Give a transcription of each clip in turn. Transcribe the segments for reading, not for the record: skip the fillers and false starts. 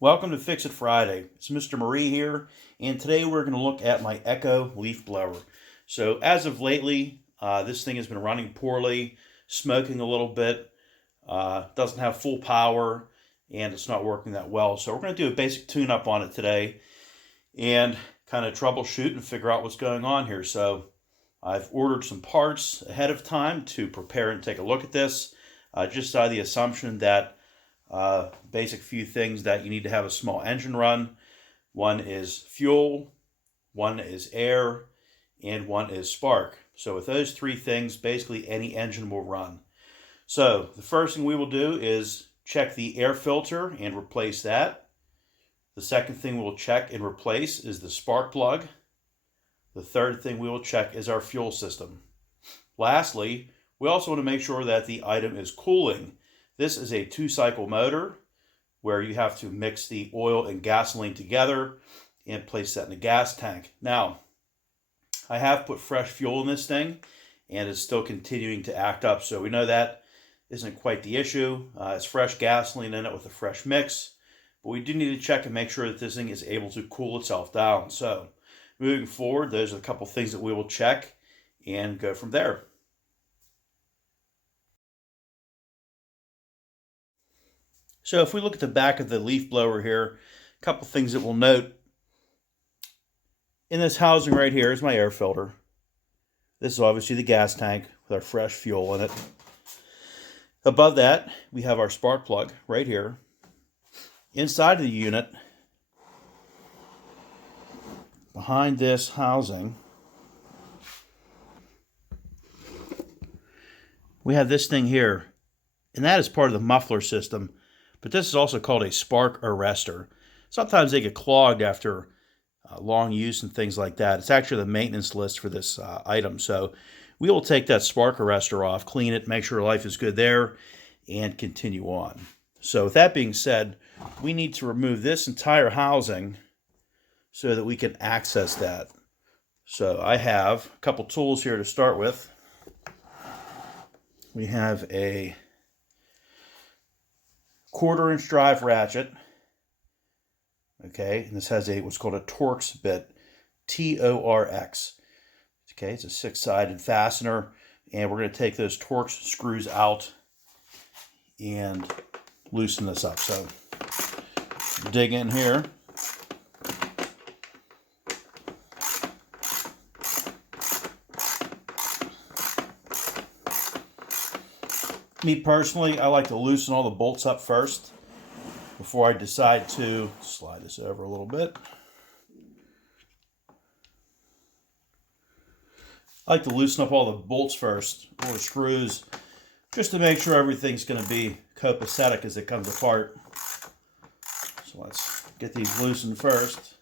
Welcome to Fix It Friday. It's Mr. Marie here, and today we're going to look at my Echo leaf blower. So as of lately, this thing has been running poorly, smoking a little bit, doesn't have full power, and it's not working that well. So we're going to do a basic tune-up on it today and kind of troubleshoot and figure out what's going on here. So I've ordered some parts ahead of time to prepare and take a look at this, just on the assumption that basic few things that you need to have a small engine run. One is fuel, one is air, and one is spark. So with those three things, basically any engine will run. So the first thing we will do is check the air filter and replace that. The second thing we'll check and replace is the spark plug. The third thing we will check is our fuel system. Lastly, we also want to make sure that the item is cooling. This is a 2-cycle motor where you have to mix the oil and gasoline together and place that in a gas tank. Now, I have put fresh fuel in this thing and it's still continuing to act up. So we know that isn't quite the issue. It's fresh gasoline in it with a fresh mix. But we do need to check and make sure that this thing is able to cool itself down. So moving forward, those are a couple things that we will check and go from there. So if we look at the back of the leaf blower here, a couple things that we'll note. In this housing right here is my air filter. This is obviously the gas tank with our fresh fuel in it. Above that, we have our spark plug right here. Inside of the unit, behind this housing, we have this thing here, and that is part of the muffler system. But this is also called a spark arrestor. Sometimes they get clogged after long use and things like that. It's actually the maintenance list for this item. So we will take that spark arrestor off, clean it, make sure life is good there, and continue on. So with that being said, we need to remove this entire housing so that we can access that. So I have a couple tools here to start with. We have a 1/4-inch drive ratchet. Okay, and this has what's called a Torx bit, Torx. Okay, it's a 6-sided fastener, and we're going to take those Torx screws out and loosen this up. So dig in here. Me personally, I like to loosen all the bolts up first before I decide to slide this over a little bit. I like to loosen up all the bolts first, or the screws, just to make sure everything's going to be copacetic as it comes apart. So let's get these loosened first.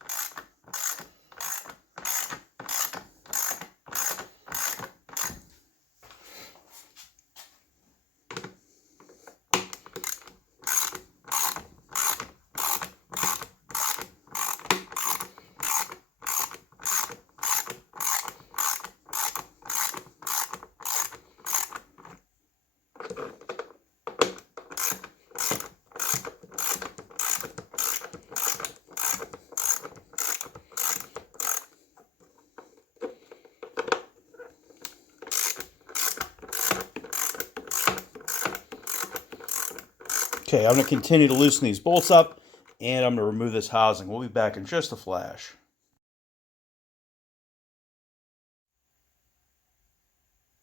Okay, I'm going to continue to loosen these bolts up, and I'm going to remove this housing. We'll be back in just a flash.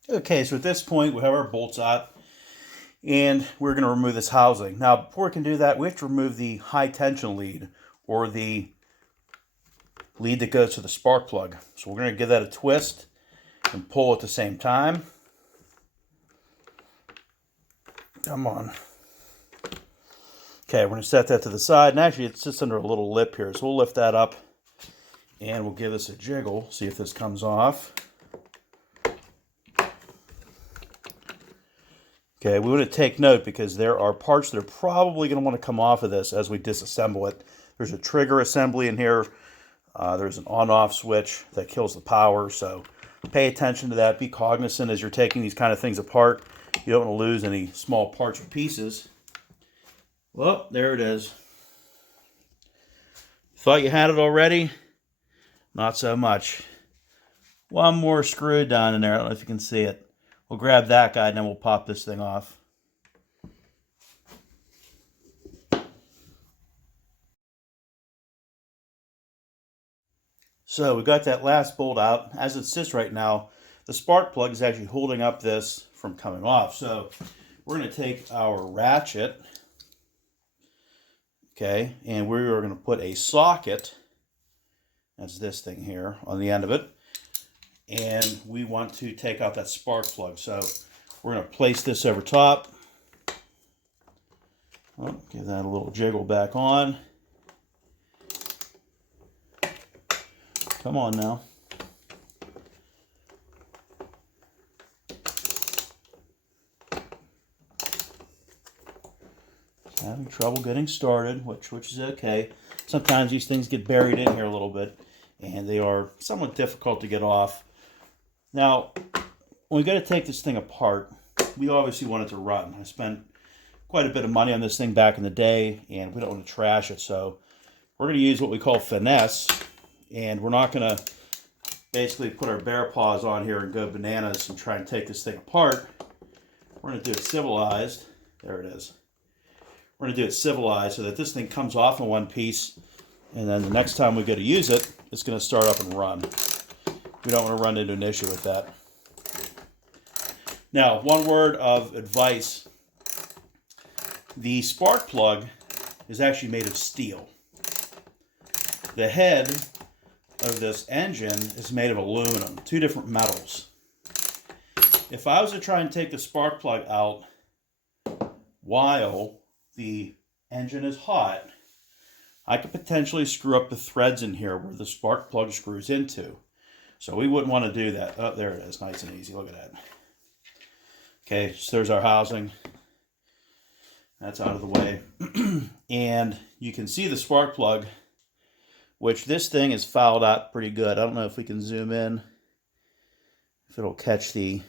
Okay, so at this point, we have our bolts out, and we're going to remove this housing. Now, before we can do that, we have to remove the high tension lead, or the lead that goes to the spark plug. So we're going to give that a twist and pull at the same time. Come on. Okay, we're going to set that to the side, and actually it sits under a little lip here, so we'll lift that up, and we'll give this a jiggle, see if this comes off. Okay, we want to take note because there are parts that are probably going to want to come off of this as we disassemble it. There's a trigger assembly in here. There's an on-off switch that kills the power, so pay attention to that. Be cognizant as you're taking these kind of things apart. You don't want to lose any small parts or pieces. Well, there it is. Thought you had it already? Not so much. One more screw down in there. I don't know if you can see it. We'll grab that guy and then we'll pop this thing off. So we got that last bolt out. As it sits right now, the spark plug is actually holding up this from coming off. So we're going to take our ratchet, okay, and we're going to put a socket, that's this thing here, on the end of it. And we want to take out that spark plug. So we're going to place this over top. Oh, give that a little jiggle back on. Come on now. Having trouble getting started, which is okay. Sometimes these things get buried in here a little bit, and they are somewhat difficult to get off. Now, when we got to take this thing apart, we obviously want it to run. I spent quite a bit of money on this thing back in the day, and we don't want to trash it, so we're going to use what we call finesse, and we're not going to basically put our bear paws on here and go bananas and try and take this thing apart. We're going to do it civilized. There it is. We're going to do it civilized so that this thing comes off in one piece, and then the next time we go to use it, it's going to start up and run. We don't want to run into an issue with that. Now, one word of advice. The spark plug is actually made of steel. The head of this engine is made of aluminum, two different metals. If I was to try and take the spark plug out while the engine is hot, I could potentially screw up the threads in here where the spark plug screws into. So we wouldn't want to do that. Oh, there it is, nice and easy. Look at that. Okay, so there's our housing. That's out of the way. And you can see the spark plug, which this thing is fouled out pretty good. I don't know if we can zoom in, if it'll catch the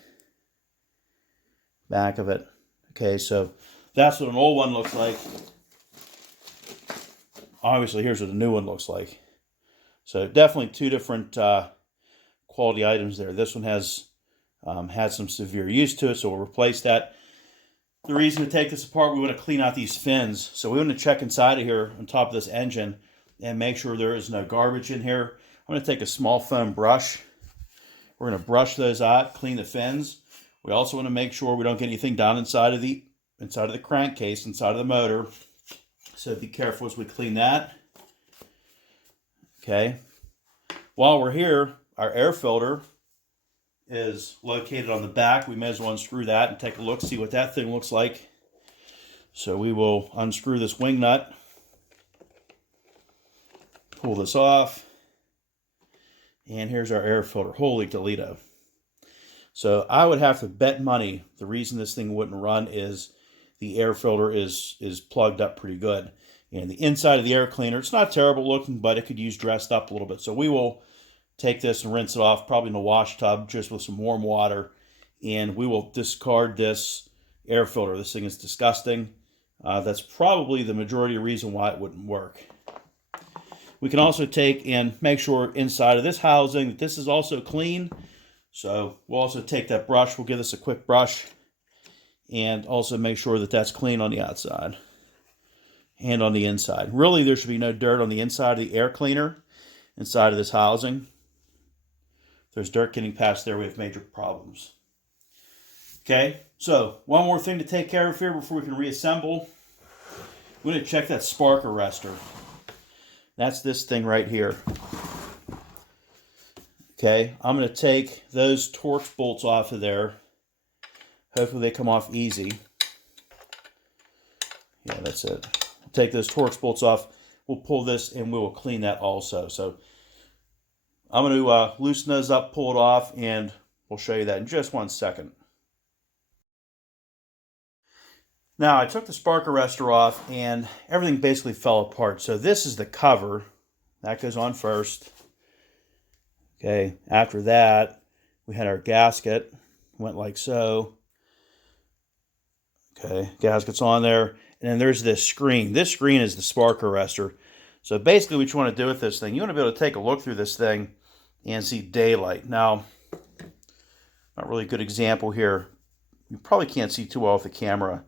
back of it. Okay, so that's what an old one looks like. Obviously, here's what a new one looks like. So definitely two different quality items there. This one has had some severe use to it, so we'll replace that. The reason to take this apart, we want to clean out these fins. So we want to check inside of here on top of this engine and make sure there is no garbage in here. I'm going to take a small foam brush. We're going to brush those out, clean the fins. We also want to make sure we don't get anything down inside of the crankcase, inside of the motor. So be careful as we clean that. Okay. While we're here, our air filter is located on the back. We may as well unscrew that and take a look, see what that thing looks like. So we will unscrew this wing nut, pull this off, and here's our air filter. Holy Toledo. So I would have to bet money the reason this thing wouldn't run is the air filter is plugged up pretty good. And the inside of the air cleaner, it's not terrible looking, but it could use dressed up a little bit. So we will take this and rinse it off, probably in a wash tub, just with some warm water, and we will discard this air filter. This thing is disgusting. That's probably the majority of the reason why it wouldn't work. We can also take and make sure inside of this housing that this is also clean. So we'll also take that brush. We'll give this a quick brush and also make sure that that's clean on the outside and on the inside. Really, there should be no dirt on the inside of the air cleaner inside of this housing. If there's dirt getting past there, we have major problems. Okay, so one more thing to take care of here before we can reassemble. We're going to check that spark arrestor. That's this thing right here. Okay, I'm going to take those Torx bolts off of there. Hopefully they come off easy. Yeah, that's it. Take those Torx bolts off. We'll pull this and we will clean that also. So I'm going to loosen those up, pull it off, and we'll show you that in just 1 second. Now, I took the spark arrestor off, and everything basically fell apart. So this is the cover. That goes on first. Okay, after that, we had our gasket. Went like so. Okay, gasket's on there. And then there's this screen. This screen is the spark arrestor. So basically what you want to do with this thing, you want to be able to take a look through this thing and see daylight. Now, not really a good example here. You probably can't see too well with the camera,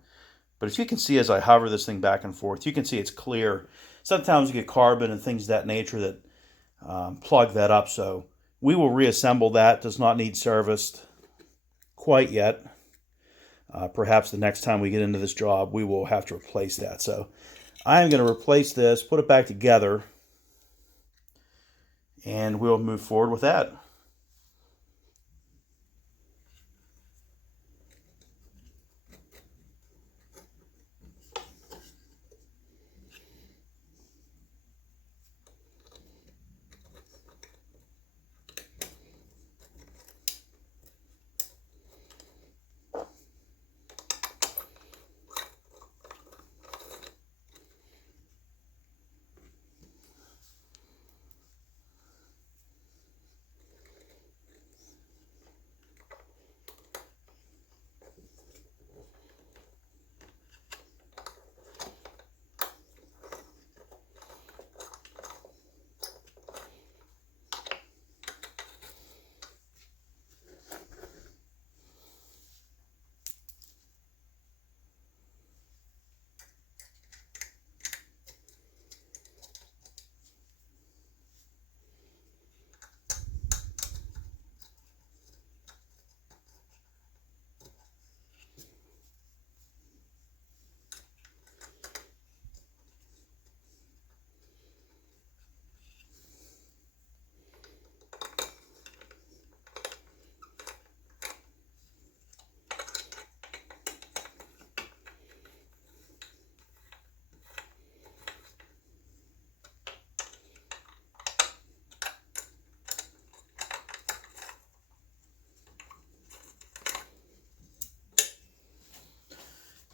but as you can see as I hover this thing back and forth, you can see it's clear. Sometimes you get carbon and things of that nature that plug that up. So we will reassemble that. Does not need serviced quite yet. Perhaps the next time we get into this job, we will have to replace that. So I'm going to replace this, put it back together, and we'll move forward with that.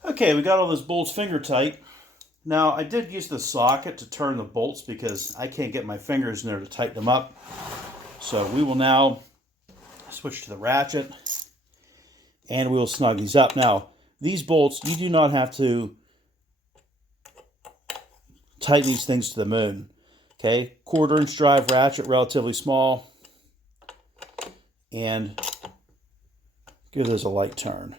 Okay, we got all those bolts finger tight. Now, I did use the socket to turn the bolts because I can't get my fingers in there to tighten them up. So we will now switch to the ratchet and we will snug these up. Now, these bolts, you do not have to tighten these things to the moon. Okay, 1/4 inch drive ratchet, relatively small, and give this a light turn.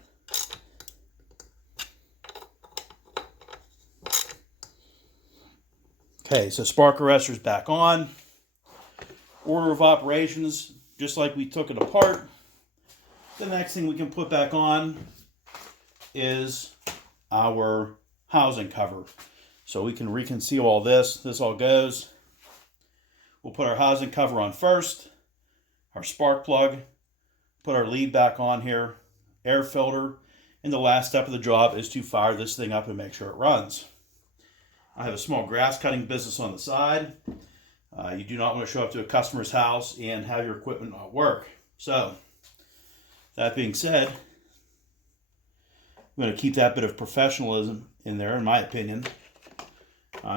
Okay, so spark arrestor's back on. Order of operations, just like we took it apart. The next thing we can put back on is our housing cover. So we can reconceal all this. This all goes. We'll put our housing cover on first, our spark plug, put our lead back on here, air filter, and the last step of the job is to fire this thing up and make sure it runs. I have a small grass cutting business on the side. You do not want to show up to a customer's house and have your equipment not work. So, that being said, I'm going to keep that bit of professionalism in there, in my opinion.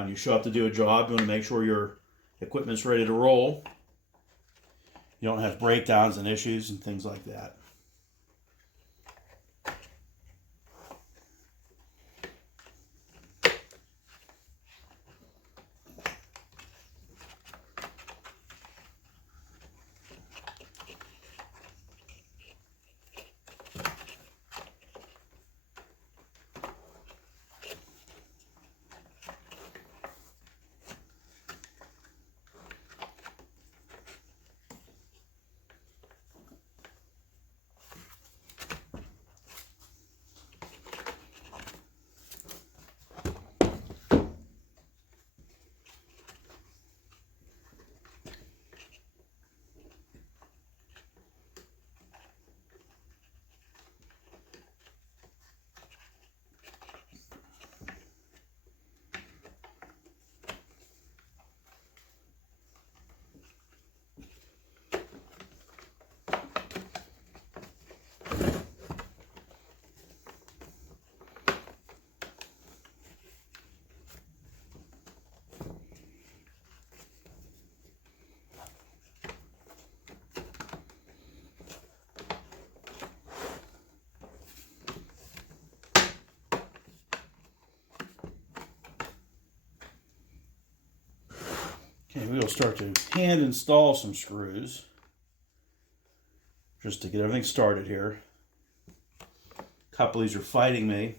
You show up to do a job, you want to make sure your equipment's ready to roll. You don't have breakdowns and issues and things like that. Okay, we'll start to hand install some screws just to get everything started here. A couple of these are fighting me.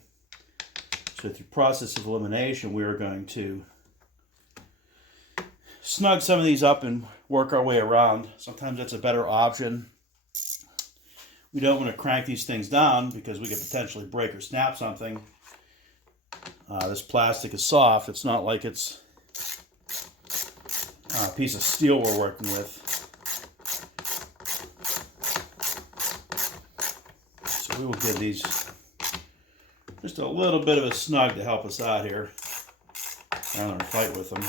So through process of elimination, we are going to snug some of these up and work our way around. Sometimes that's a better option. We don't want to crank these things down because we could potentially break or snap something. This plastic is soft. It's not like it's a piece of steel we're working with. So we will give these just a little bit of a snug to help us out here rather than fight with them.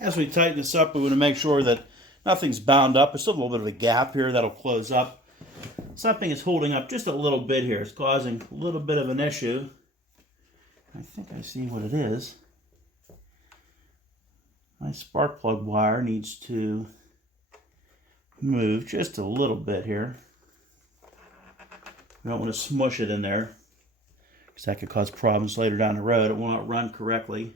As we tighten this up, we want to make sure that nothing's bound up. There's still a little bit of a gap here that'll close up. Something is holding up just a little bit here. It's causing a little bit of an issue. I think I see what it is. My spark plug wire needs to move just a little bit here. We don't want to smush it in there because that could cause problems later down the road. It will not run correctly.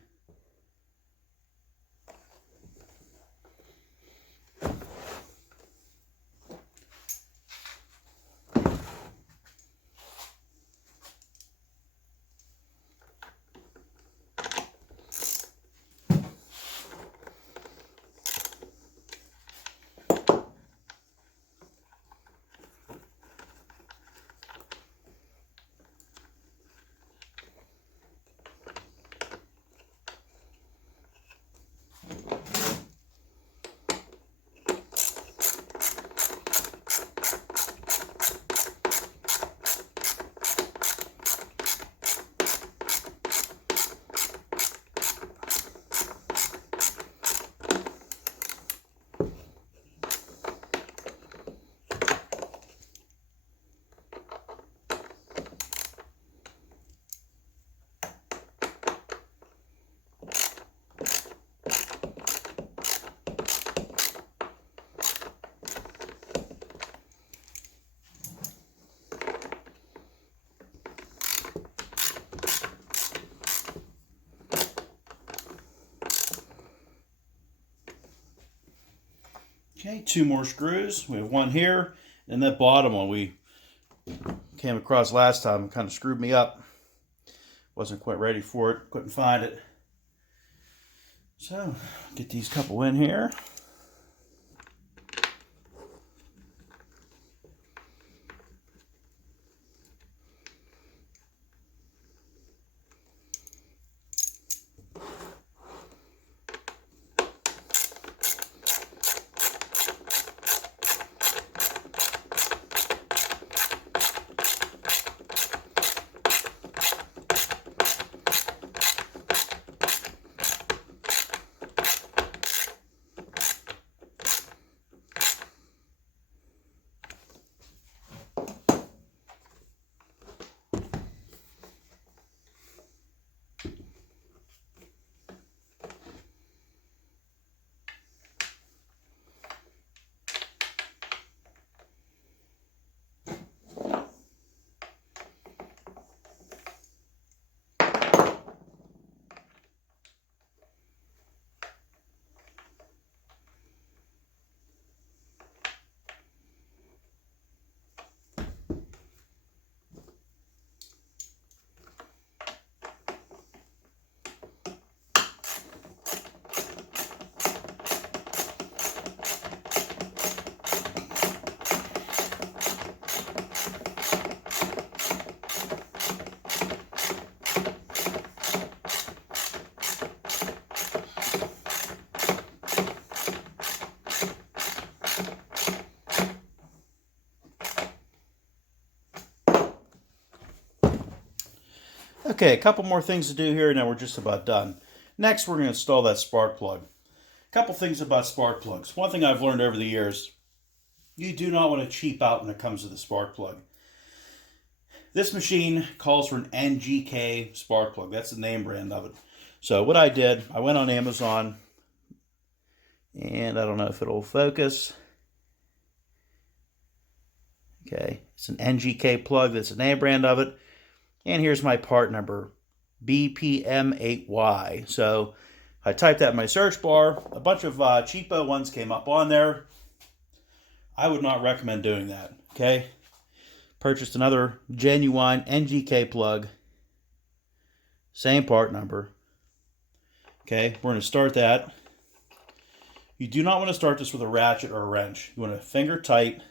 Okay, 2 more screws. We have one here, and that bottom one we came across last time kind of screwed me up. Wasn't quite ready for it, couldn't find it. So, get these couple in here. Okay, a couple more things to do here, and then we're just about done. Next, we're going to install that spark plug. A couple things about spark plugs. One thing I've learned over the years, you do not want to cheap out when it comes to the spark plug. This machine calls for an NGK spark plug. That's the name brand of it. So what I did, I went on Amazon, and I don't know if it'll focus. Okay, it's an NGK plug. That's the name brand of it. And here's my part number, BPM8Y. So I typed that in my search bar. A bunch of cheapo ones came up on there. I would not recommend doing that, okay? Purchased another genuine NGK plug. Same part number. Okay, we're going to start that. You do not want to start this with a ratchet or a wrench. You want to finger tight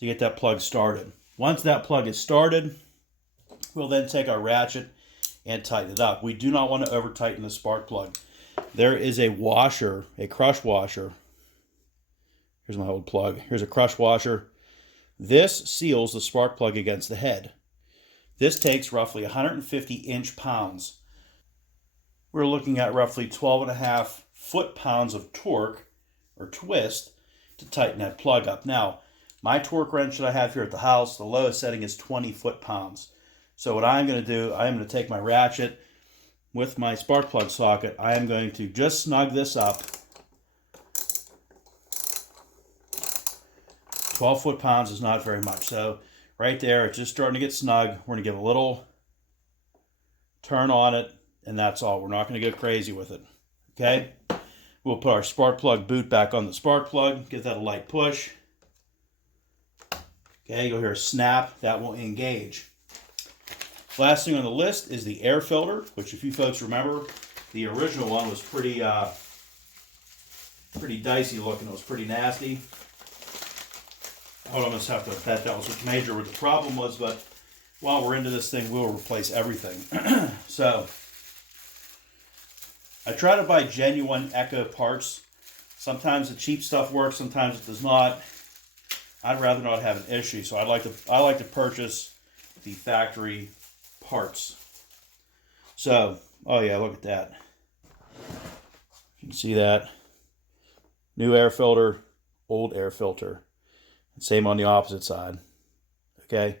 to get that plug started. Once that plug is started, we'll then take our ratchet and tighten it up. We do not want to over tighten the spark plug. There is a washer, a crush washer. Here's my old plug. Here's a crush washer. This seals the spark plug against the head. This takes roughly 150 inch-pounds. We're looking at roughly 12.5 foot-pounds of torque or twist to tighten that plug up. Now, my torque wrench that I have here at the house, the lowest setting is 20 foot-pounds. So what I'm going to do, I'm going to take my ratchet with my spark plug socket. I am going to just snug this up. 12 foot-pounds is not very much. So right there, it's just starting to get snug. We're going to give a little turn on it, and that's all. We're not going to go crazy with it. Okay? We'll put our spark plug boot back on the spark plug. Give that a light push. Okay, you'll hear a snap. That will engage. Last thing on the list is the air filter, which if you folks remember, the original one was pretty dicey looking. It was pretty nasty. I would almost have to bet that was major what the problem was, but while we're into this thing, we'll replace everything. So, I try to buy genuine Echo parts. Sometimes the cheap stuff works, sometimes it does not. I'd rather not have an issue, so I like to purchase the factory parts. So, oh yeah, look at that. You can see that. New air filter, old air filter. Same on the opposite side. Okay,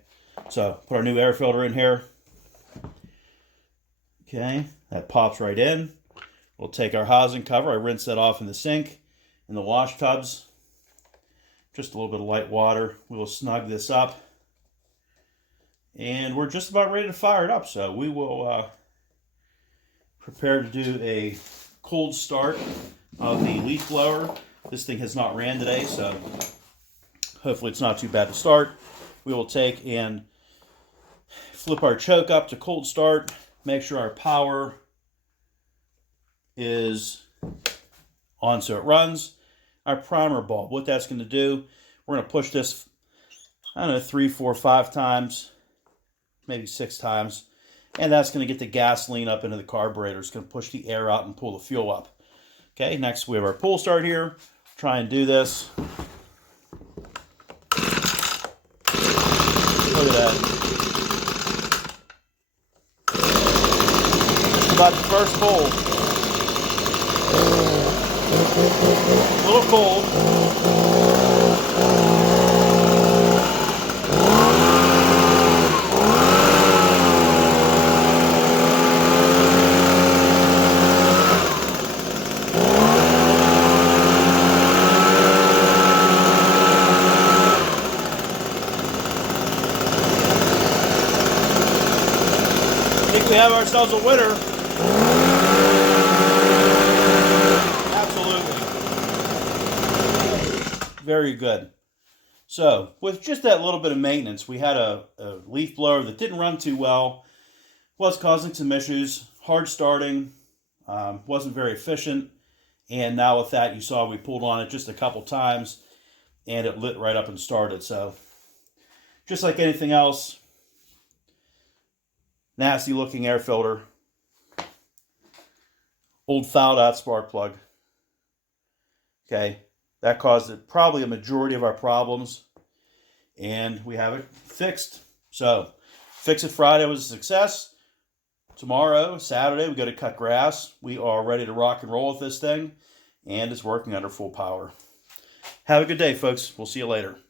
so put our new air filter in here. Okay, that pops right in. We'll take our housing cover. I rinse that off in the sink, in the wash tubs. Just a little bit of light water. We will snug this up. And we're just about ready to fire it up. So we will prepare to do a cold start of the leaf blower. This thing has not ran today, so hopefully it's not too bad to start. We will take and flip our choke up to cold start. Make sure our power is on so it runs. Our primer bulb, what that's going to do, we're going to push this, I don't know, 3, 4, 5 times, maybe 6 times. And that's going to get the gasoline up into the carburetor. It's going to push the air out and pull the fuel up. Okay, next we have our pull start here. Try and do this. Look at that. It's about the first pull. A little cold. I think we have ourselves a winner. Very good. So, with just that little bit of maintenance, we had a leaf blower that didn't run too well, was causing some issues, hard starting, wasn't very efficient, and now with that, you saw we pulled on it just a couple times, and it lit right up and started. So, just like anything else, nasty looking air filter, old fouled out spark plug. Okay. That caused probably a majority of our problems, and we have it fixed. So, Fix It Friday was a success. Tomorrow, Saturday, we go to cut grass. We are ready to rock and roll with this thing, and it's working under full power. Have a good day, folks. We'll see you later.